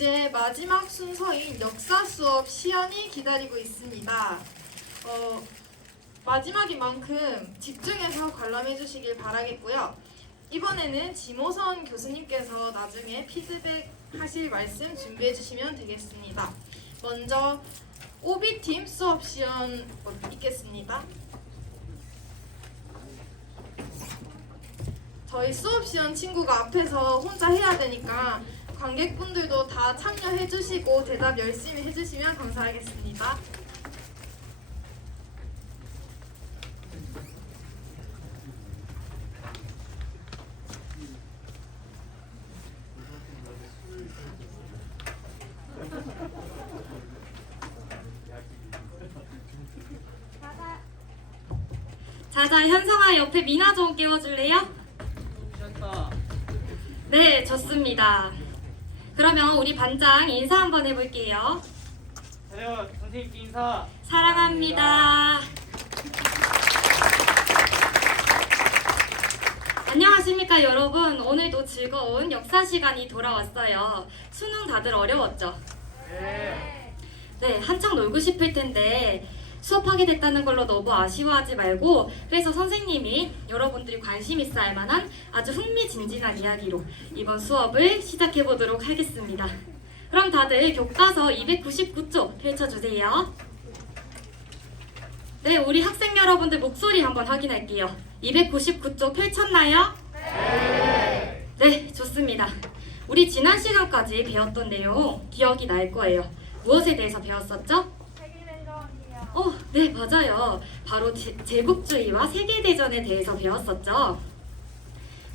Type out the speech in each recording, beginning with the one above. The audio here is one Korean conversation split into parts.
이제 마지막 순서인 역사 수업 시연이 기다리고 있습니다. 마지막인 만큼 집중해서 관람해 주시길 바라겠고요. 이번에는 지모선 교수님께서 나중에 피드백 하실 말씀 준비해 주시면 되겠습니다. 먼저 오비팀 수업 시연 있겠습니다. 저희 수업 시연 친구가 앞에서 혼자 해야 되니까 관객분들도 다 참여해 주시고 대답 열심히 해주시면 감사하겠습니다. 자자, 현성아 옆에 미나 좀 깨워줄래요? 네, 좋습니다. 그러면 우리 반장 인사 한번 해볼게요. 안녕, 선생님께 인사. 사랑합니다. 안녕하십니까 여러분. 오늘도 즐거운 역사 시간이 돌아왔어요. 수능 다들 어려웠죠? 네, 한창 놀고 싶을 텐데 수업하게 됐다는 걸로 너무 아쉬워하지 말고, 그래서 선생님이 여러분들이 관심 있어 할 만한 아주 흥미진진한 이야기로 이번 수업을 시작해 보도록 하겠습니다. 그럼 다들 교과서 299쪽 펼쳐주세요. 네, 우리 학생 여러분들 목소리 한번 확인할게요. 299쪽 펼쳤나요? 네, 좋습니다. 우리 지난 시간까지 배웠던 내용 기억이 날 거예요. 무엇에 대해서 배웠었죠? 네, 맞아요. 바로 제국주의와 세계대전에 대해서 배웠었죠.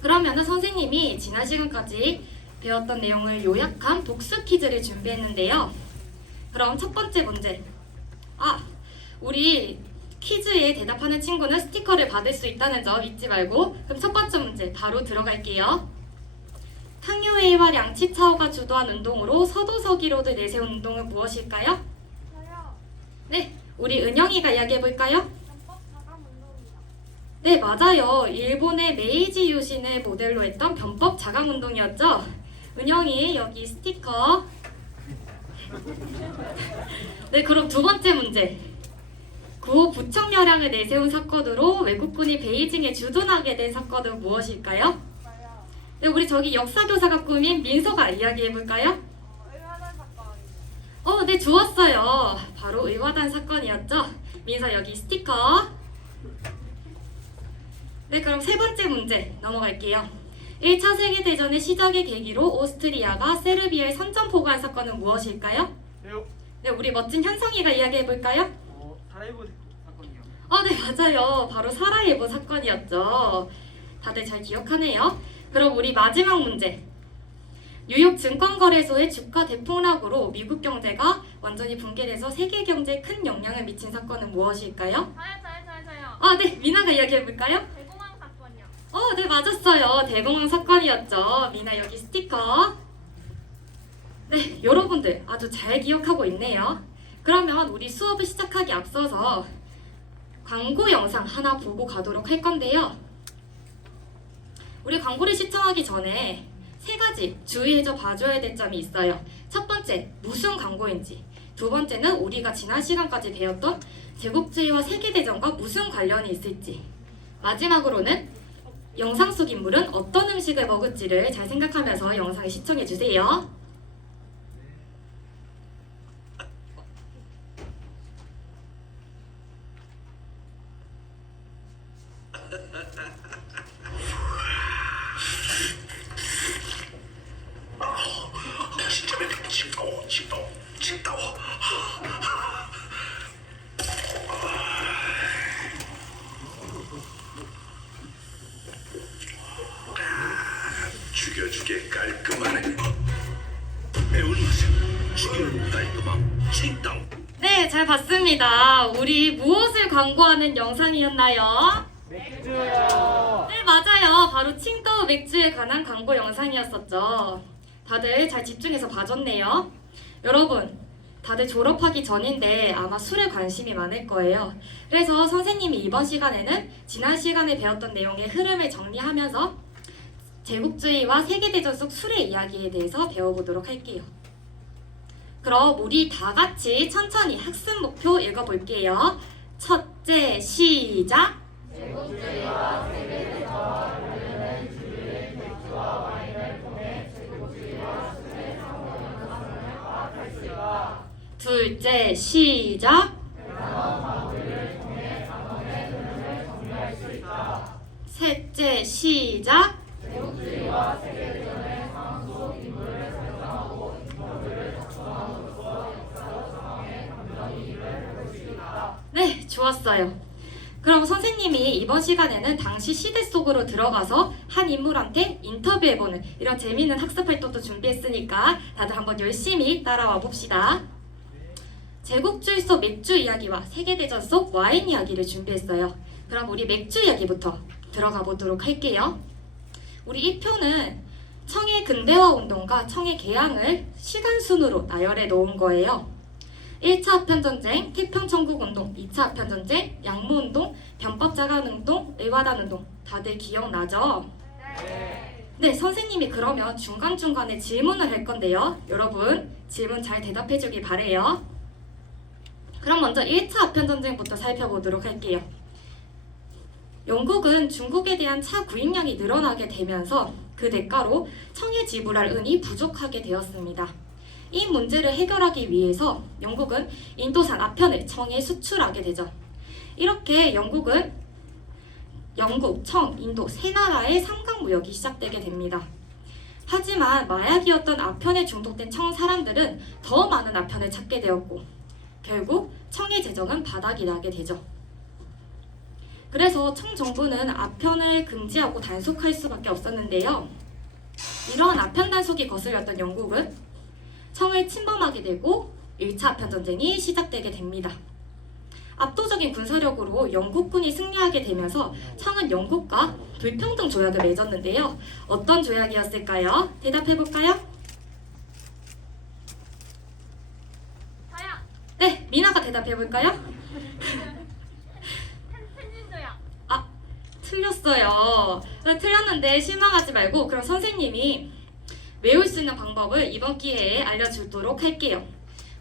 그러면은 선생님이 지난 시간까지 배웠던 내용을 요약한 복수 퀴즈를 준비했는데요. 그럼 첫 번째 문제. 우리 퀴즈에 대답하는 친구는 스티커를 받을 수 있다는 점 잊지 말고, 그럼 첫 번째 문제 바로 들어갈게요. 탕유회의와 량치차오가 주도한 운동으로 서도서기로를 내세운 운동은 무엇일까요? 저요. 네, 우리 은영이가 이야기해볼까요? 전법 자강운동이요. 네, 맞아요. 일본의 메이지 유신을 모델로 했던 변법 자강운동이었죠. 은영이 여기 스티커. 네, 그럼 두 번째 문제. 구호 부청여량을 내세운 사건으로 외국군이 베이징에 주둔하게 된 사건은 무엇일까요? 저요. 네, 우리 저기 역사교사가 꾸민 민서가 이야기해볼까요? 의화단 사건이요. 네, 좋았어요. 바로 의화단 사건이었죠. 민서 여기 스티커. 네, 그럼 세 번째 문제 넘어갈게요. 1차 세계대전의 시작의 계기로 오스트리아가 세르비아에 선전포고한 사건은 무엇일까요? 네, 우리 멋진 현성이가 이야기해볼까요? 사라예보 사건이요. 네, 맞아요. 바로 사라예보 사건이었죠. 다들 잘 기억하네요. 그럼 우리 마지막 문제. 뉴욕 증권거래소의 주가 대폭락으로 미국 경제가 완전히 붕괴돼서 세계 경제에 큰 영향을 미친 사건은 무엇일까요? 저요. 네, 미나가 이야기해볼까요? 대공황 사건이요. 네, 맞았어요. 대공황 사건이었죠. 미나 여기 스티커. 네, 여러분들 아주 잘 기억하고 있네요. 그러면 우리 수업을 시작하기 앞서서 광고 영상 하나 보고 가도록 할 건데요. 우리 광고를 시청하기 전에 세 가지 주의해서 봐줘야 될 점이 있어요. 첫 번째, 무슨 광고인지. 두 번째는 우리가 지난 시간까지 배웠던 제국주의와 세계대전과 무슨 관련이 있을지. 마지막으로는 영상 속 인물은 어떤 음식을 먹을지를 잘 생각하면서 영상을 시청해주세요. 징그러워. 죽여주게 깔끔하네. 매운맛은 죽이는 깔끔함. 칭따오. 네, 잘 봤습니다. 우리 무엇을 광고하는 영상이었나요? 맥주요. 네, 맞아요. 바로 칭따오 맥주에 관한 광고 영상이었었죠. 다들 잘 집중해서 봐줬네요. 여러분, 다들 졸업하기 전인데 아마 술에 관심이 많을 거예요. 그래서 선생님이 이번 시간에는 지난 시간에 배웠던 내용의 흐름을 정리하면서 제국주의와 세계대전 속 술의 이야기에 대해서 배워보도록 할게요. 그럼 우리 다 같이 천천히 학습 목표 읽어볼게요. 첫째, 시작! 둘째, 시작! 셋째, 시작! 네, 좋았어요. 그럼 선생님이 이번 시간에는 당시 시대 속으로 들어가서 한 인물한테 인터뷰해보는 이런 재미있는 학습 활동도 준비했으니까 다들 한번 열심히 따라와 봅시다. 제국주의 속 맥주 이야기와 세계대전 속 와인 이야기를 준비했어요. 그럼 우리 맥주 이야기부터 들어가 보도록 할게요. 우리 이 표는 청해 근대화 운동과 청해 개항을 시간 순으로 나열해 놓은 거예요. 1차 아편전쟁, 태평천국운동, 2차 아편전쟁, 양모운동, 변법자간운동, 의화단운동 다들 기억나죠? 네, 선생님이 그러면 중간중간에 질문을 할 건데요. 여러분 질문 잘 대답해 주길 바래요. 그럼 먼저 1차 아편전쟁부터 살펴보도록 할게요. 영국은 중국에 대한 차 구입량이 늘어나게 되면서 그 대가로 청에 지불할 은이 부족하게 되었습니다. 이 문제를 해결하기 위해서 영국은 인도산 아편을 청에 수출하게 되죠. 이렇게 영국은 영국, 청, 인도 세 나라의 삼각무역이 시작되게 됩니다. 하지만 마약이었던 아편에 중독된 청 사람들은 더 많은 아편을 찾게 되었고 결국 청의 재정은 바닥이 나게 되죠. 그래서 청 정부는 아편을 금지하고 단속할 수밖에 없었는데요. 이러한 아편 단속이 거슬렸던 영국은 청을 침범하게 되고 1차 아편 전쟁이 시작되게 됩니다. 압도적인 군사력으로 영국군이 승리하게 되면서 청은 영국과 불평등 조약을 맺었는데요. 어떤 조약이었을까요? 대답해볼까요? 저요. 네, 미나가 대답해볼까요? 텐진조약. 틀렸어요. 틀렸는데 실망하지 말고 그럼 선생님이 외울 수 있는 방법을 이번 기회에 알려주도록 할게요.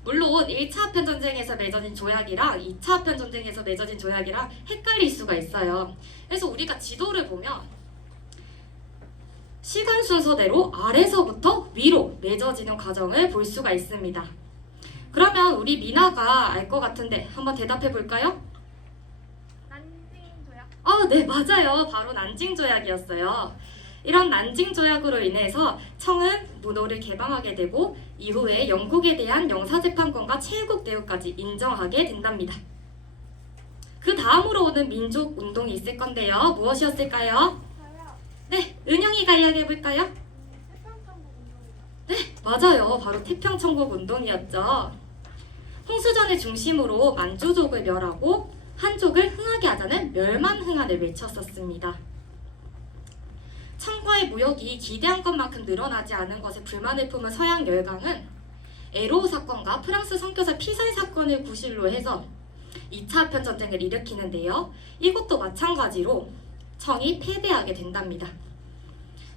물론 1차 아편 전쟁에서 맺어진 조약이랑 2차 아편 전쟁에서 맺어진 조약이랑 헷갈릴 수가 있어요. 그래서 우리가 지도를 보면 시간 순서대로 아래서부터 위로 맺어지는 과정을 볼 수가 있습니다. 그러면 우리 미나가 알 것 같은데 한번 대답해 볼까요? 난징조약. 네, 맞아요. 바로 난징 조약이었어요. 이런 난징 조약으로 인해서 청은 문호를 개방하게 되고 이후에 영국에 대한 영사재판권과 체국 대우까지 인정하게 된답니다. 그 다음으로 오는 민족 운동이 있을 건데요. 무엇이었을까요? 저요. 네, 은영이가 이야기해 볼까요? 태평천국 운동이요. 네, 맞아요. 바로 태평천국 운동이었죠. 홍수전을 중심으로 만주족을 멸하고 한족을 흥하게 하자는 멸만흥한을 외쳤었습니다. 청과의 무역이 기대한 것만큼 늘어나지 않은 것에 불만을 품은 서양 열강은 에로우 사건과 프랑스 선교사 피살 사건을 구실로 해서 2차 아편 전쟁을 일으키는데요. 이것도 마찬가지로 청이 패배하게 된답니다.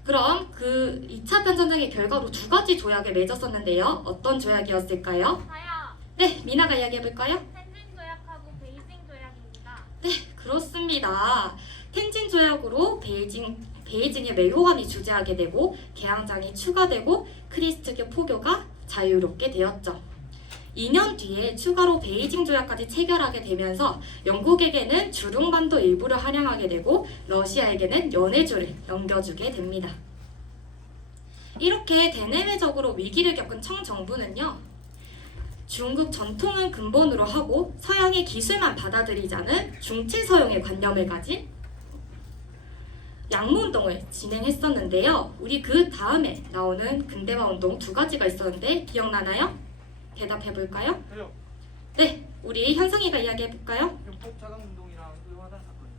그럼 그 2차 아편 전쟁의 결과로 두 가지 조약을 맺었었는데요. 어떤 조약이었을까요? 저요. 네, 미나가 이야기해볼까요? 텐진조약하고 베이징조약입니다. 네, 그렇습니다. 텐진 조약으로 베이징의 매호관이 주재하게 되고 개항장이 추가되고 크리스트교 포교가 자유롭게 되었죠. 2년 뒤에 추가로 베이징 조약까지 체결하게 되면서 영국에게는 주룽반도 일부를 할양하게 되고 러시아에게는 연해주를 넘겨주게 됩니다. 이렇게 대내외적으로 위기를 겪은 청 정부는요. 중국 전통은 근본으로 하고 서양의 기술만 받아들이자는 중체서용의 관념을 가진 양모운동을 진행했었는데요. 우리 그 다음에 나오는 근대화 운동 두 가지가 있었는데 기억나나요? 대답해볼까요? 저요. 네, 우리 현성이가 이야기해볼까요? 변법자강운동이랑 의화단 사건.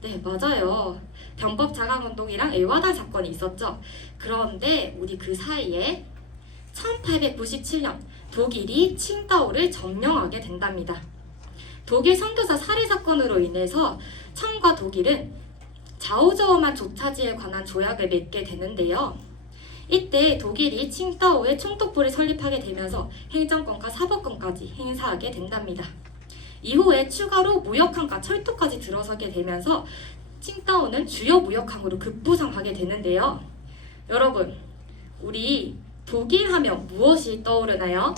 네, 맞아요. 변법자강운동이랑 의화단 사건이 있었죠. 그런데 우리 그 사이에 1897년 독일이 칭다오를 점령하게 된답니다. 독일 선교사 살해 사건으로 인해서 청과 독일은 자오저엄한 조차지에 관한 조약을 맺게 되는데요. 이때 독일이 칭다오에 총독부를 설립하게 되면서 행정권과 사법권까지 행사하게 된답니다. 이후에 추가로 무역항과 철도까지 들어서게 되면서 칭다오는 주요 무역항으로 급부상하게 되는데요. 여러분, 우리 독일 하면 무엇이 떠오르나요?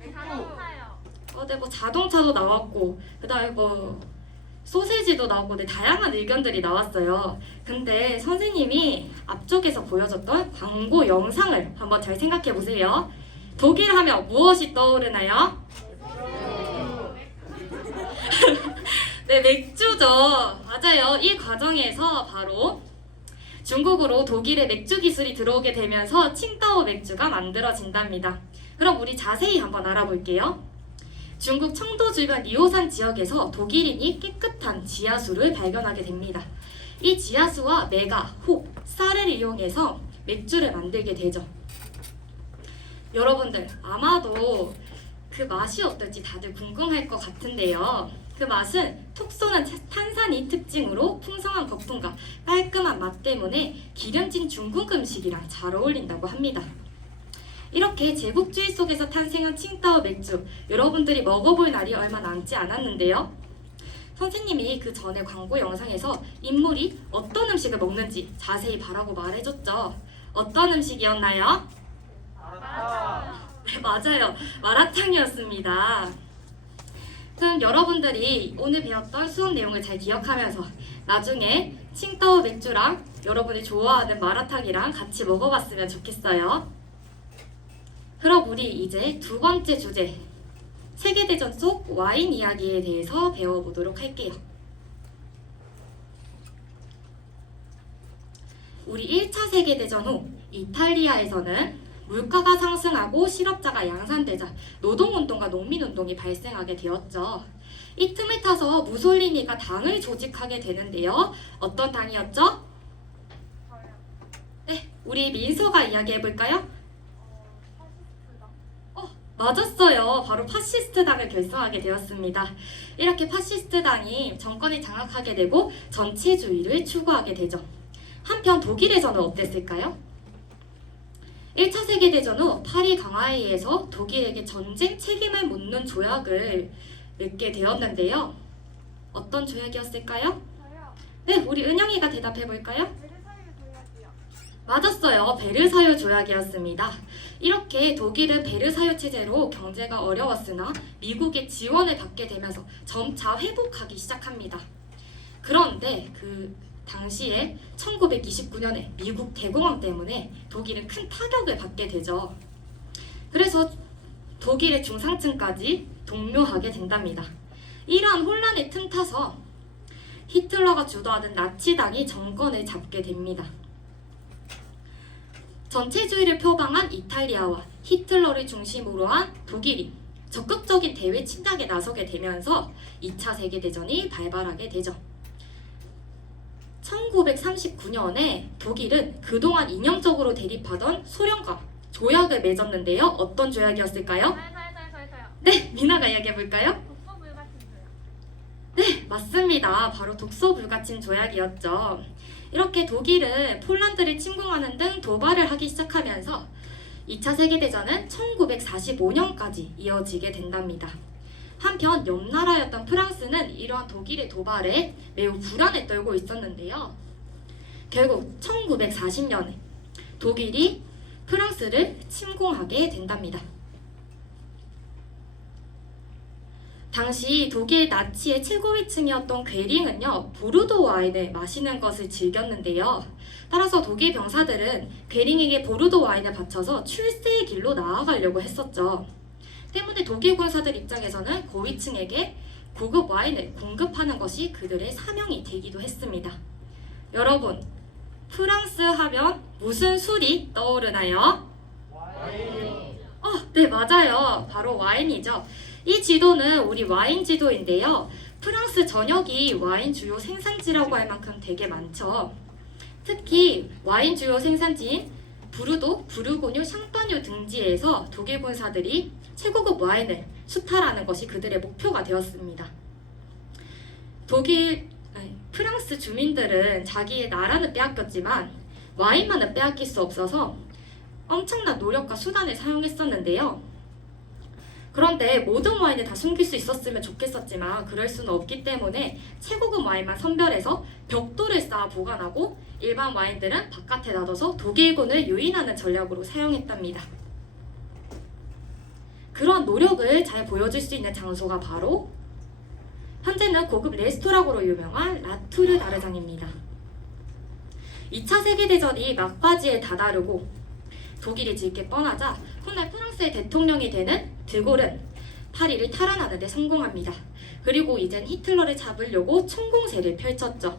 자동차요. 네, 뭐 자동차도 나왔고, 그다음에 뭐 소세지도 나오고, 네, 다양한 의견들이 나왔어요. 근데 선생님이 앞쪽에서 보여줬던 광고 영상을 한번 잘 생각해 보세요. 독일 하면 무엇이 떠오르나요? 네, 맥주죠. 맞아요. 이 과정에서 바로 중국으로 독일의 맥주 기술이 들어오게 되면서 칭다오 맥주가 만들어진답니다. 그럼 우리 자세히 한번 알아볼게요. 중국 청도 주변 리오산 지역에서 독일인이 깨끗한 지하수를 발견하게 됩니다. 이 지하수와 메가, 혹, 쌀을 이용해서 맥주를 만들게 되죠. 여러분들 아마도 그 맛이 어떨지 다들 궁금할 것 같은데요. 그 맛은 톡 쏘는 탄산이 특징으로 풍성한 거품과 깔끔한 맛 때문에 기름진 중국 음식이랑 잘 어울린다고 합니다. 이렇게 제국주의 속에서 탄생한 칭다오 맥주, 여러분들이 먹어볼 날이 얼마 남지 않았는데요. 선생님이 그 전에 광고 영상에서 인물이 어떤 음식을 먹는지 자세히 바라고 말해줬죠. 어떤 음식이었나요? 네, 맞아요. 마라탕이었습니다. 그럼 여러분들이 오늘 배웠던 수업 내용을 잘 기억하면서 나중에 칭다오 맥주랑 여러분이 좋아하는 마라탕이랑 같이 먹어봤으면 좋겠어요. 그럼 우리 이제 두 번째 주제, 세계대전 속 와인 이야기에 대해서 배워보도록 할게요. 우리 1차 세계대전 후 이탈리아에서는 물가가 상승하고 실업자가 양산되자 노동운동과 농민운동이 발생하게 되었죠. 이 틈을 타서 무솔리니가 당을 조직하게 되는데요. 어떤 당이었죠? 저요. 네, 우리 민서가 이야기해볼까요? 파시스트다. 맞았어요. 바로 파시스트 당을 결성하게 되었습니다. 이렇게 파시스트 당이 정권을 장악하게 되고 전체주의를 추구하게 되죠. 한편 독일에서는 어땠을까요? 1차 세계대전 후 파리 강화회의에서 독일에게 전쟁 책임을 묻는 조약을 맺게 되었는데요. 어떤 조약이었을까요? 저요. 네, 우리 은영이가 대답해볼까요? 베르사유 조약이요. 맞았어요. 베르사유 조약이었습니다. 이렇게 독일은 베르사유 체제로 경제가 어려웠으나 미국의 지원을 받게 되면서 점차 회복하기 시작합니다. 그런데 그 당시에 1929년에 미국 대공황 때문에 독일은 큰 타격을 받게 되죠. 그래서 독일의 중상층까지 동요하게 된답니다. 이러한 혼란의 틈타서 히틀러가 주도하던 나치당이 정권을 잡게 됩니다. 전체주의를 표방한 이탈리아와 히틀러를 중심으로 한 독일이 적극적인 대외 침략에 나서게 되면서 2차 세계대전이 발발하게 되죠. 1939년에 독일은 그동안 이념적으로 대립하던 소련과 조약을 맺었는데요. 어떤 조약이었을까요? 저요. 네, 미나가 이야기해볼까요? 독소 불가침 조약. 네, 맞습니다. 바로 독소 불가침 조약이었죠. 이렇게 독일은 폴란드를 침공하는 등 도발을 하기 시작하면서 2차 세계대전은 1945년까지 이어지게 된답니다. 한편 옆나라였던 프랑스는 이러한 독일의 도발에 매우 불안에 떨고 있었는데요. 결국 1940년에 독일이 프랑스를 침공하게 된답니다. 당시 독일 나치의 최고위층이었던 괴링은요, 보르도 와인을 마시는 것을 즐겼는데요. 따라서 독일 병사들은 괴링에게 보르도 와인을 바쳐서 출세의 길로 나아가려고 했었죠. 때문에 독일 군사들 입장에서는 고위층에게 고급 와인을 공급하는 것이 그들의 사명이 되기도 했습니다. 여러분, 프랑스 하면 무슨 술이 떠오르나요? 네, 맞아요. 바로 와인이죠. 이 지도는 우리 와인 지도인데요. 프랑스 전역이 와인 주요 생산지라고 할 만큼 되게 많죠. 특히 와인 주요 생산지인 부르도, 부르고뉴, 샹파뉴 등지에서 독일 군사들이 최고급 와인을 수탈하는 것이 그들의 목표가 되었습니다. 프랑스 주민들은 자기의 나라는 빼앗겼지만 와인만은 빼앗길 수 없어서 엄청난 노력과 수단을 사용했었는데요. 그런데 모든 와인을 다 숨길 수 있었으면 좋겠었지만 그럴 수는 없기 때문에 최고급 와인만 선별해서 벽돌을 쌓아 보관하고 일반 와인들은 바깥에 놔둬서 독일군을 유인하는 전략으로 사용했답니다. 그런 노력을 잘 보여줄 수 있는 장소가 바로 현재는 고급 레스토랑으로 유명한 라투르 다르장입니다. 2차 세계대전이 막바지에 다다르고 독일이 질 게 뻔하자 훗날 프랑스의 대통령이 되는 드골은 파리를 탈환하는 데 성공합니다. 그리고 이젠 히틀러를 잡으려고 총공세를 펼쳤죠.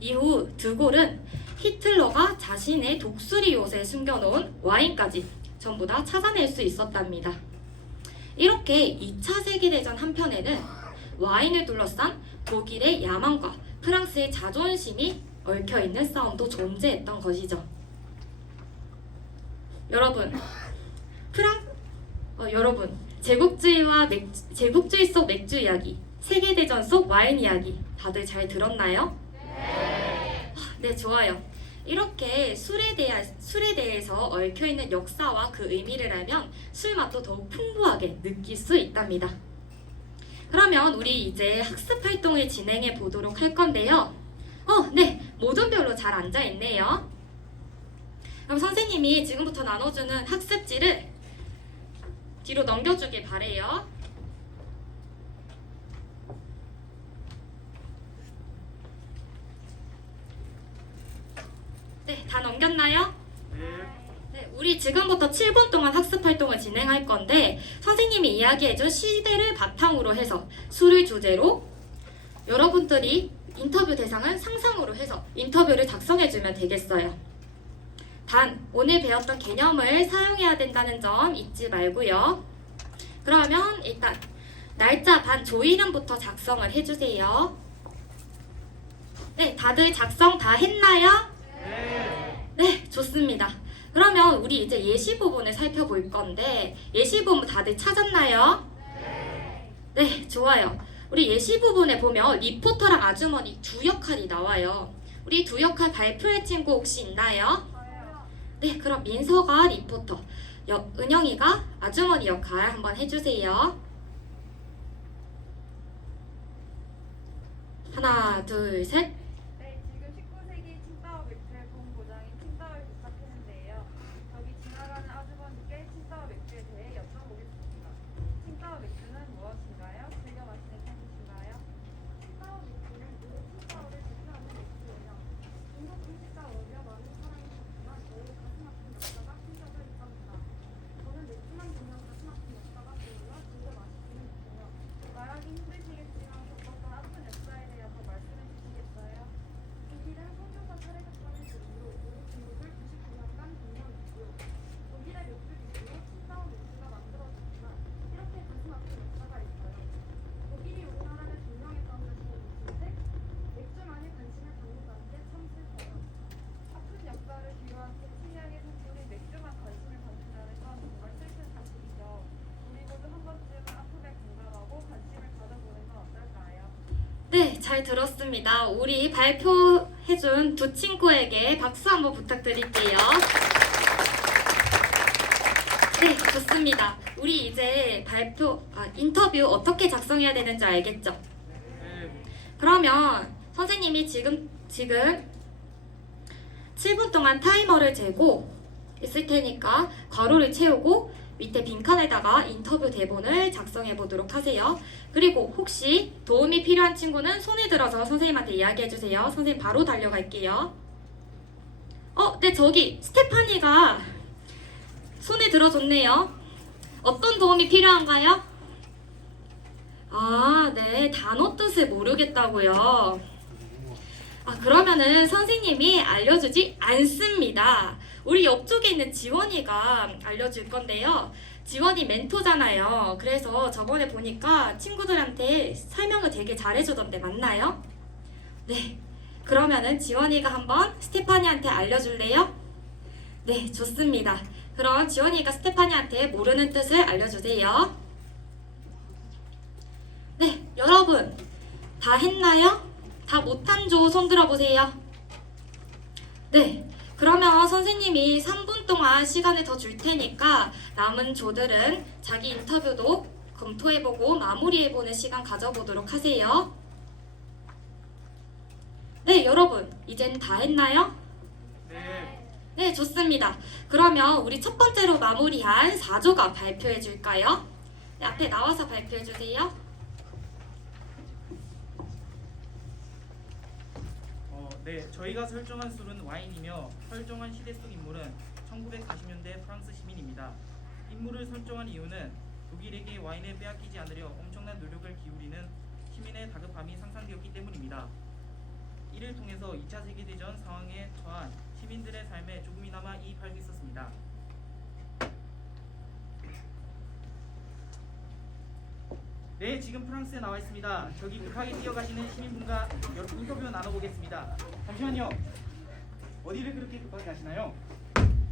이후 드골은 히틀러가 자신의 독수리 옷에 숨겨놓은 와인까지 전부 다 찾아낼 수 있었답니다. 이렇게 2차 세계대전 한편에는 와인을 둘러싼 독일의 야망과 프랑스의 자존심이 얽혀있는 싸움도 존재했던 것이죠. 여러분, 여러분, 제국주의 속 맥주 이야기, 세계대전 속 와인 이야기 다들 잘 들었나요? 네, 좋아요. 이렇게 술에 대해서 얽혀있는 역사와 그 의미를 알면 술 맛도 더욱 풍부하게 느낄 수 있답니다. 그러면 우리 이제 학습 활동을 진행해 보도록 할 건데요. 네, 모든 별로 잘 앉아 있네요. 그럼 선생님이 지금부터 나눠주는 학습지를 뒤로 넘겨주길 바래요. 네, 다 넘겼나요? 네, 우리 지금부터 7분 동안 학습 활동을 진행할 건데 선생님이 이야기해준 시대를 바탕으로 해서 술을 주제로 여러분들이 인터뷰 대상을 상상으로 해서 인터뷰를 작성해주면 되겠어요. 단, 오늘 배웠던 개념을 사용해야 된다는 점 잊지 말고요. 그러면 일단 날짜 반 조 이름부터 작성을 해주세요. 네, 다들 작성 다 했나요? 네, 좋습니다. 그러면 우리 이제 예시 부분을 살펴볼 건데 예시 부분 다들 찾았나요? 네, 좋아요. 우리 예시 부분에 보면 리포터랑 아주머니 두 역할이 나와요. 우리 두 역할 발표할 친구 혹시 있나요? 네, 그럼 민서가 리포터, 은영이가 아주머니 역할 한번 해주세요. 하나, 둘, 셋. 네, 지금 19세기 칭따오 맥주의 본고장인 칭따오에 도착했는데요. 저기 지나가는 아주머니께 칭따오 맥주에 대해 여쭤보겠습니다. 칭따오 맥주는 무엇인가요? 즐겨 마시는 편이신가요? 칭따오 맥주는 모두 칭따오를 대표하는 맥주예요. 중국 음식과 어울려 많은 사랑이 있지만 매우 가슴 아픈 역사가 숨겨져 있답니다. 저는 맥주만 보면 가슴 아픈 역사가 떠올라 즐겨 마시기는 못해요. 말하기 힘드시겠지만 겪었던 아픈 역사에 대해 더 말씀해 주시겠어요? 독일은 선교사 살해 사건을 계기로 우리 중국을 99년간 점령했고요. 독일의 맥주 기준으로 칭따오 맥주가 만들어졌지만 이렇게 가슴 아픈 역사가 있어요. 독일이 우리나라를 점령했던 것이 문제인데 맥주만이 관심을 갖는다는 게 참 슬퍼요. 아픈 역사를 뒤로한 채 침략의 산물이 맥주만 관심을 받는다는 건 정말 슬픈 사실이죠. 우리 모두 한 번쯤은 아픔에 공감하고 관심을 가져보는 건 어떨까요? 네, 잘 들었습니다. 우리 발표해준 두 친구에게 박수 한번 부탁드릴게요. 네, 좋습니다. 우리 이제 인터뷰 어떻게 작성해야 되는지 알겠죠? 그러면 선생님이 지금 7분 동안 타이머를 재고 있을 테니까 괄호를 채우고 밑에 빈칸에다가 인터뷰 대본을 작성해 보도록 하세요. 그리고 혹시 도움이 필요한 친구는 손을 들어서 선생님한테 이야기해 주세요. 선생님 바로 달려갈게요. 네, 저기 스테파니가 손을 들어줬네요. 어떤 도움이 필요한가요? 네, 단어 뜻을 모르겠다고요. 그러면은 선생님이 알려주지 않습니다. 우리 옆쪽에 있는 지원이가 알려줄 건데요. 지원이 멘토잖아요. 그래서 저번에 보니까 친구들한테 설명을 되게 잘해주던데 맞나요? 네, 그러면은 지원이가 한번 스테파니한테 알려줄래요? 네, 좋습니다. 그럼 지원이가 스테파니한테 모르는 뜻을 알려주세요. 네, 여러분 다 했나요? 다 못한 조 손 들어보세요. 네, 그러면 선생님이 3분 동안 시간을 더 줄 테니까 남은 조들은 자기 인터뷰도 검토해보고 마무리해보는 시간 가져보도록 하세요. 네, 여러분, 이젠 다 했나요? 네. 네, 좋습니다. 그러면 우리 첫 번째로 마무리한 4조가 발표해 줄까요? 네, 앞에 나와서 발표해 주세요. 네, 저희가 설정한 술은 와인이며 설정한 시대 속 인물은 1940년대 프랑스 시민입니다. 인물을 설정한 이유는 독일에게 와인을 빼앗기지 않으려 엄청난 노력을 기울이는 시민의 다급함이 상상되었기 때문입니다. 이를 통해서 2차 세계대전 상황에 처한 시민들의 삶에 조금이나마 이입할 수 있었습니다. 네, 지금 프랑스에 나와 있습니다. 저기 급하게 뛰어가시는 시민분과 인터뷰 나눠보겠습니다. 잠시만요. 어디를 그렇게 급하게 가시나요?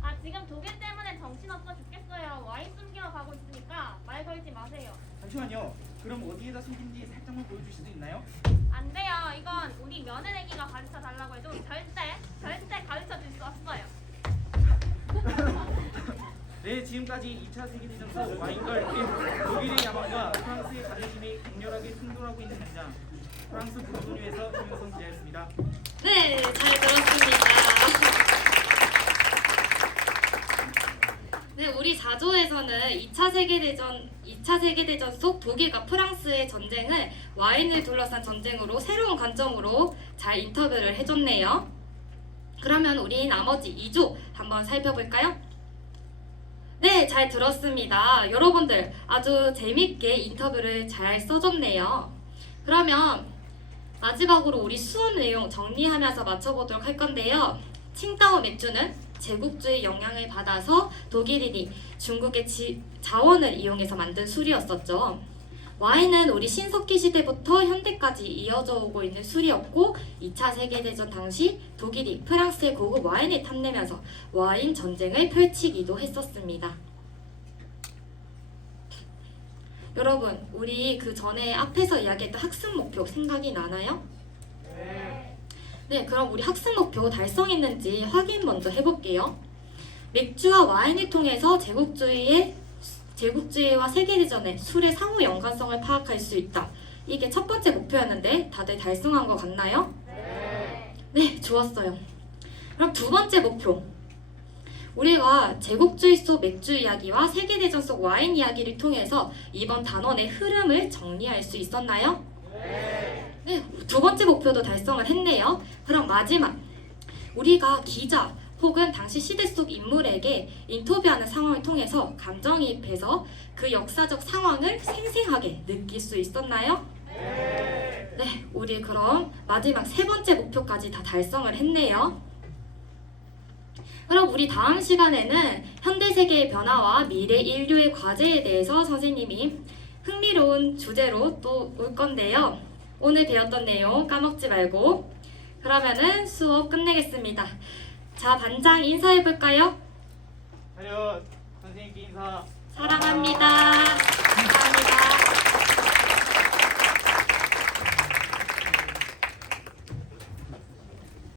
아, 지금 독일 때문에 정신없어 죽겠어요. 와인 숨기러 가고 있으니까 말 걸지 마세요. 잠시만요. 그럼 어디에다 숨긴지 살짝만 보여주실 수 있나요? 안 돼요. 이건 우리 며느리가 가르쳐 달라고 해도 절대 가르쳐 줄 수 없어요. 네, 지금까지 2차 세계대전 속 와인걸 독일의 야망과 프랑스의 자존심이 격렬하게 충돌하고 있는 현장, 프랑스 부르조뉴에서 김영성 기자였습니다. 네, 잘 들었습니다. 네, 우리 4조에서는 2차 세계대전 속 독일과 프랑스의 전쟁을 와인을 둘러싼 전쟁으로 새로운 관점으로 잘 인터뷰를 해줬네요. 그러면 우리 나머지 2조 한번 살펴볼까요? 네, 잘 들었습니다. 여러분들 아주 재밌게 인터뷰를 잘 써줬네요. 그러면 마지막으로 우리 수업 내용 정리하면서 맞춰보도록 할 건데요. 칭따오 맥주는 제국주의 영향을 받아서 독일인이 중국의 자원을 이용해서 만든 술이었었죠. 와인은 우리 신석기 시대부터 현대까지 이어져 오고 있는 술이었고 2차 세계대전 당시 독일이 프랑스의 고급 와인을 탐내면서 와인 전쟁을 펼치기도 했었습니다. 여러분, 우리 그 전에 앞에서 이야기했던 학습 목표 생각이 나나요? 네, 그럼 우리 학습 목표 달성했는지 확인 먼저 해볼게요. 맥주와 와인을 통해서 제국주의와 세계대전의 술의 상호 연관성을 파악할 수 있다. 이게 첫 번째 목표였는데 다들 달성한 것 같나요? 네, 좋았어요. 그럼 두 번째 목표. 우리가 제국주의 속 맥주 이야기와 세계대전 속 와인 이야기를 통해서 이번 단원의 흐름을 정리할 수 있었나요? 네, 두 번째 목표도 달성을 했네요. 그럼 마지막. 우리가 기자 혹은 당시 시대 속 인물에게 인터뷰하는 상황을 통해서 감정이입해서 그 역사적 상황을 생생하게 느낄 수 있었나요? 네, 우리 그럼 마지막 세 번째 목표까지 다 달성을 했네요. 그럼 우리 다음 시간에는 현대 세계의 변화와 미래 인류의 과제에 대해서 선생님이 흥미로운 주제로 또 올 건데요. 오늘 배웠던 내용 까먹지 말고. 그러면은 수업 끝내겠습니다. 자, 반장 인사해볼까요? 차렷, 선생님께 인사. 사랑합니다.